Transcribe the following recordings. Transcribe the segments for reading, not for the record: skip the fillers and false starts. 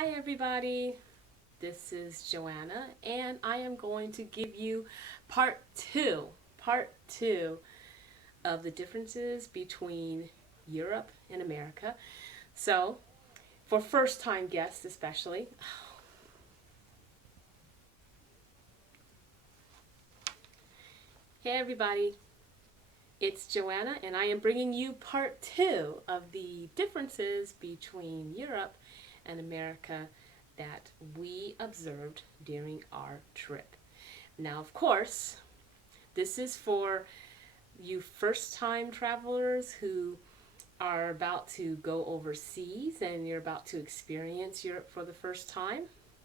Hi everybody, this is Joanna and I am going to give you part two of the differences between Europe and America. So, for first time guests especially, hey everybody, it's Joanna and I am bringing you part two of the differences between Europe and America that we observed during our trip. Now, of course, this is for you first time travelers who are about to go overseas and you're about to experience Europe for the first time.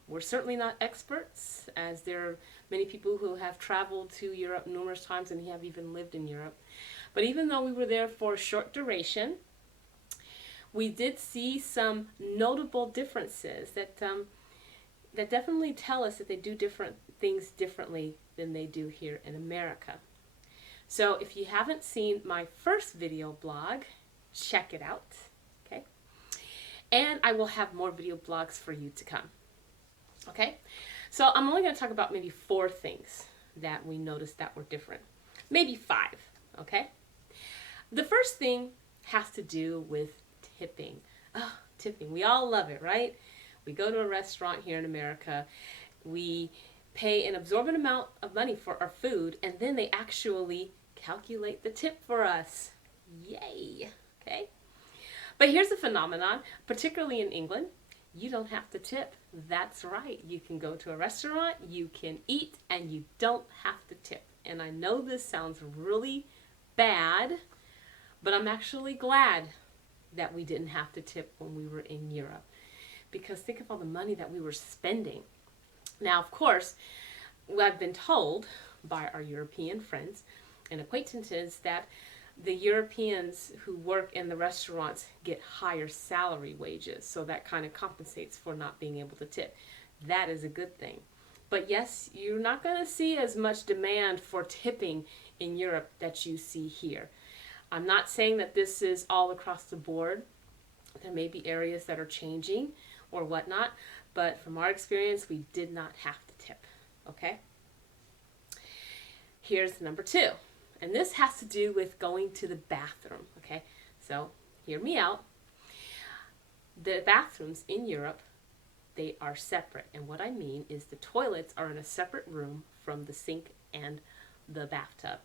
We're certainly not experts, as there are many people who have traveled to Europe numerous times and have even lived in Europe. But even though we were there for a short duration, we did see some notable differences that definitely tell us that they do different things differently than they do here in America. So if you haven't seen my first video blog, check it out, okay? And I will have more video blogs for you to come, okay? So I'm only going to talk about maybe 4 things that we noticed that were different. Maybe 5, okay? The first thing has to do with tipping. Oh, tipping. We all love it, right? We go to a restaurant here in America, we pay an absorbent amount of money for our food, and then they actually calculate the tip for us. Yay! Okay? But here's a phenomenon, particularly in England, you don't have to tip. That's right. You can go to a restaurant, you can eat, and you don't have to tip. And I know this sounds really bad, but I'm actually glad that we didn't have to tip when we were in Europe. Because think of all the money that we were spending. Now, of course, I've been told by our European friends and acquaintances that the Europeans who work in the restaurants get higher salary wages, so that kind of compensates for not being able to tip. That is a good thing. But yes, you're not going to see as much demand for tipping in Europe that you see here. I'm not saying that this is all across the board. There may be areas that are changing or whatnot, but from our experience, we did not have to tip, okay? Here's number 2, and this has to do with going to the bathroom, okay? So hear me out. The bathrooms in Europe, they are separate, and what I mean is the toilets are in a separate room from the sink and the bathtub.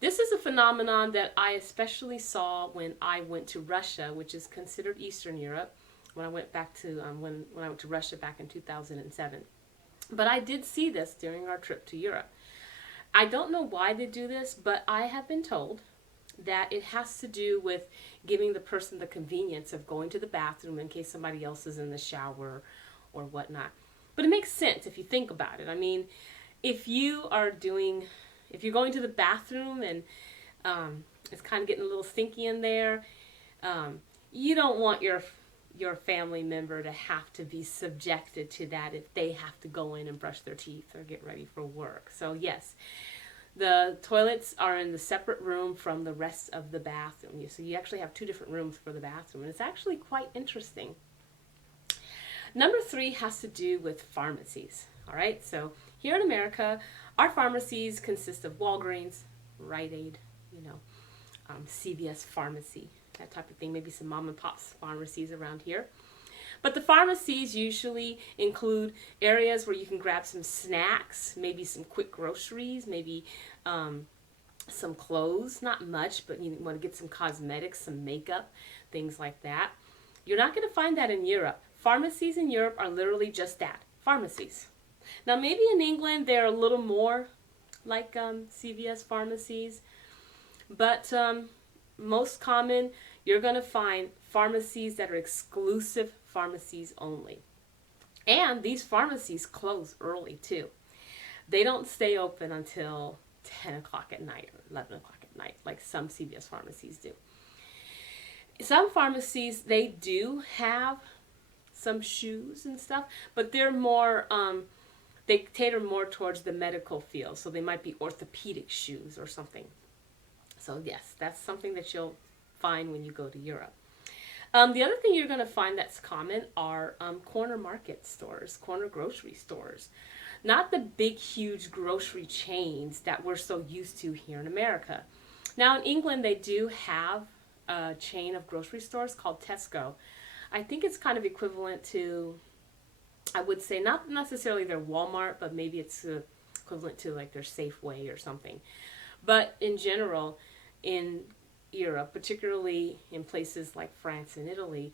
This is a phenomenon that I especially saw when I went to Russia, which is considered Eastern Europe, when I went back to when I went to Russia back in 2007. But I did see this during our trip to Europe. I don't know why they do this, but I have been told that it has to do with giving the person the convenience of going to the bathroom in case somebody else is in the shower or whatnot. But it makes sense if you think about it. I mean, if you're going to the bathroom and it's kind of getting a little stinky in there, you don't want your family member to have to be subjected to that if they have to go in and brush their teeth or get ready for work. So yes, the toilets are in the separate room from the rest of the bathroom. So you actually have 2 different rooms for the bathroom, and it's actually quite interesting. Number 3 has to do with pharmacies. All right, so here in America, our pharmacies consist of Walgreens, Rite Aid, CVS Pharmacy, that type of thing, maybe some mom and pop pharmacies around here. But the pharmacies usually include areas where you can grab some snacks, maybe some quick groceries, maybe some clothes, not much, but you want to get some cosmetics, some makeup, things like that. You're not going to find that in Europe. Pharmacies in Europe are literally just that, pharmacies. Now maybe in England they're a little more like CVS pharmacies, but most common, you're going to find pharmacies that are exclusive pharmacies only. And these pharmacies close early too. They don't stay open until 10 o'clock at night or 11 o'clock at night like some CVS pharmacies do. Some pharmacies, they do have some shoes and stuff, but they're more, they cater more towards the medical field. So they might be orthopedic shoes or something. So yes, that's something that you'll find when you go to Europe. The other thing you're going to find that's common are corner market stores, corner grocery stores. Not the big, huge grocery chains that we're so used to here in America. Now, in England, they do have a chain of grocery stores called Tesco. I think it's kind of equivalent to, I would say, not necessarily their Walmart, but maybe it's equivalent to like their Safeway or something. But in general, in Europe, particularly in places like France and Italy,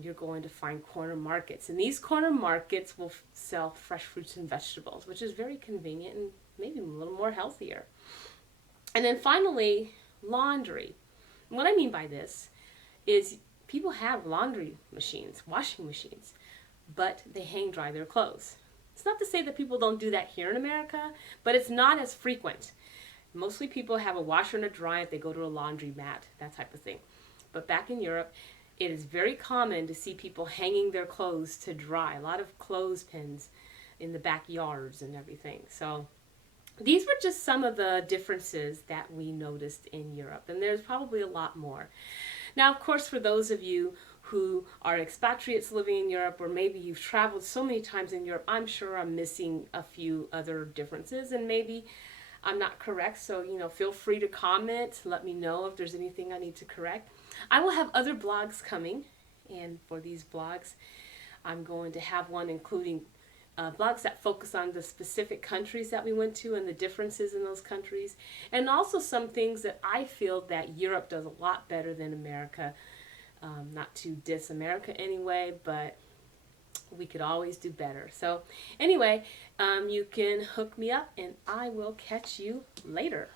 you're going to find corner markets. And these corner markets will sell fresh fruits and vegetables, which is very convenient and maybe a little more healthier. And then finally, laundry. And what I mean by this is people have laundry machines, washing machines, but they hang dry their clothes. It's not to say that people don't do that here in America, but it's not as frequent. Mostly people have a washer and a dryer if they go to a laundry mat, that type of thing. But back in Europe, it is very common to see people hanging their clothes to dry. A lot of clothespins in the backyards and everything. So these were just some of the differences that we noticed in Europe, and there's probably a lot more. Now, of course, for those of you who are expatriates living in Europe, or maybe you've traveled so many times in Europe, I'm sure I'm missing a few other differences, and maybe I'm not correct, so feel free to comment. Let me know if there's anything I need to correct. I will have other blogs coming, and for these blogs, I'm going to have one including blogs that focus on the specific countries that we went to and the differences in those countries, and also some things that I feel that Europe does a lot better than America. Not to diss America anyway, but we could always do better. So anyway, you can hook me up and I will catch you later.